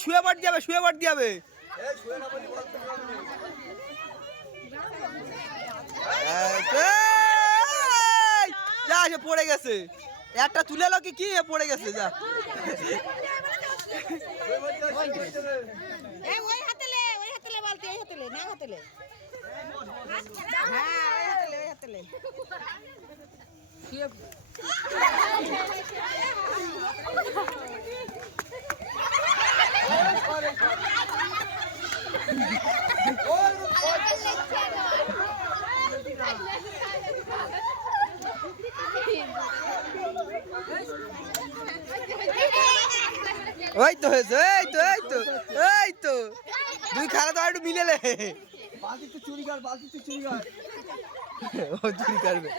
শুয়ে পড় যাবে শুয়ে পড় যাবে যা সে পড়ে গেছে একটা তুলে লো কি পড়ে গেছে যা ওই হাতেলে বালতি ওই হাতেলে না হাতেলে হ্যাঁ ওই হাতেলে ওই তো হয়েছে এই তো দুই খালা তো একটু মিলে বালতি তো চুরি কর ও চুরি করবে